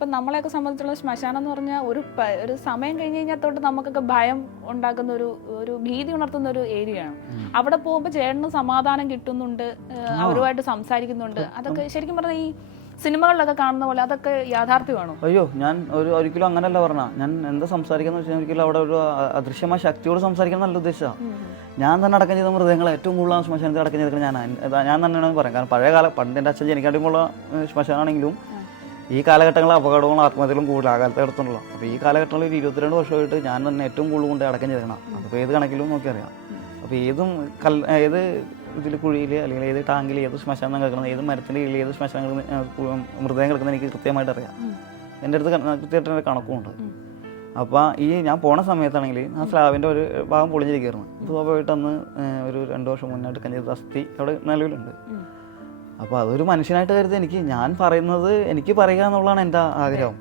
ഇപ്പം നമ്മളെയൊക്കെ സംബന്ധിച്ചുള്ള ശ്മശാനം എന്ന് പറഞ്ഞാൽ ഒരു സമയം കഴിഞ്ഞ് കഴിഞ്ഞാൽ തൊട്ട് നമുക്കൊക്കെ ഭയം ഉണ്ടാക്കുന്ന ഒരു ഭീതി ഉണർത്തുന്ന ഒരു ഏരിയയാണ്. അവിടെ പോകുമ്പോൾ ചേട്ടന് സമാധാനം കിട്ടുന്നുണ്ട്, അവരുമായിട്ട് സംസാരിക്കുന്നുണ്ട്. അതൊക്കെ ശരിക്കും പറഞ്ഞാൽ ഈ സിനിമകളിലൊക്കെ കാണുന്ന പോലെ അതൊക്കെ യാഥാർത്ഥ്യമാണോ? അയ്യോ, ഞാൻ ഒരിക്കലും അങ്ങനെയല്ല പറഞ്ഞ. ഞാൻ എന്താ സംസാരിക്കുന്ന വെച്ചാൽ ഒരിക്കലും അവിടെ ഒരു അദൃശ്യമായ ശക്തിയോട് സംസാരിക്കാൻ നല്ല ഉദ്ദേശമാണ്. ഞാൻ തന്നെ അടക്കം ചെയ്ത മൃഗങ്ങളെ ഏറ്റവും കൂടുതൽ ശ്മശാനത്തിൽ അടക്കം ചെയ്തിരിക്കുന്നത് ഞാൻ തന്നെയാണ് പറയാം. കാരണം പഴയ കാലം പണ്ട് എൻ്റെ അച്ഛൻ ജനിക്കാണ്ടുള്ള ശ്മശാനാണെങ്കിലും ഈ കാലഘട്ടങ്ങളിൽ അപകടങ്ങളും ആത്മഹത്യകളും കൂടുതൽ ആ കാലത്ത് എടുത്തുള്ള. അപ്പോൾ ഈ കാലഘട്ടങ്ങളിൽ ഒരു 22 വർഷമായിട്ട് ഞാൻ തന്നെ ഏറ്റവും കൂടുതൽ കൊണ്ട് അടക്കം ചെയ്തേക്കണം. അതിപ്പോൾ ഏത് കണക്കിലും നോക്കിയറിയാം. അപ്പോൾ ഏത് ഇതിൽ കുഴിയിൽ അല്ലെങ്കിൽ ഏത് ടാങ്കിൽ ഏത് ശ്മശാനം കിടക്കുന്നത്, ഏത് മരത്തിൻ്റെ കീഴിൽ ഏത് ശ്മശാനം മൃതദേഹം കിടക്കുന്നത് എനിക്ക് കൃത്യമായിട്ട് അറിയാം. എൻ്റെ അടുത്ത് കൃത്യമായിട്ട് കണക്കുമുണ്ട്. അപ്പോൾ ഞാൻ പോണ സമയത്താണെങ്കിൽ ആ സ്ലാബിൻ്റെ ഒരു ഭാഗം പൊളിഞ്ഞിരിക്കുകയായിരുന്നു. സ്വാഭാവികമായിട്ട് അന്ന് ഒരു 2 വർഷം മുന്നായിട്ട് കഞ്ഞത് അസ്ഥി അവിടെ നിലവിലുണ്ട്. അപ്പോൾ അതൊരു മനുഷ്യനായിട്ട് കരുതി ഞാൻ പറയുന്നത് എനിക്ക് പറയുക എന്നുള്ളതാണ് എൻ്റെ ആഗ്രഹം.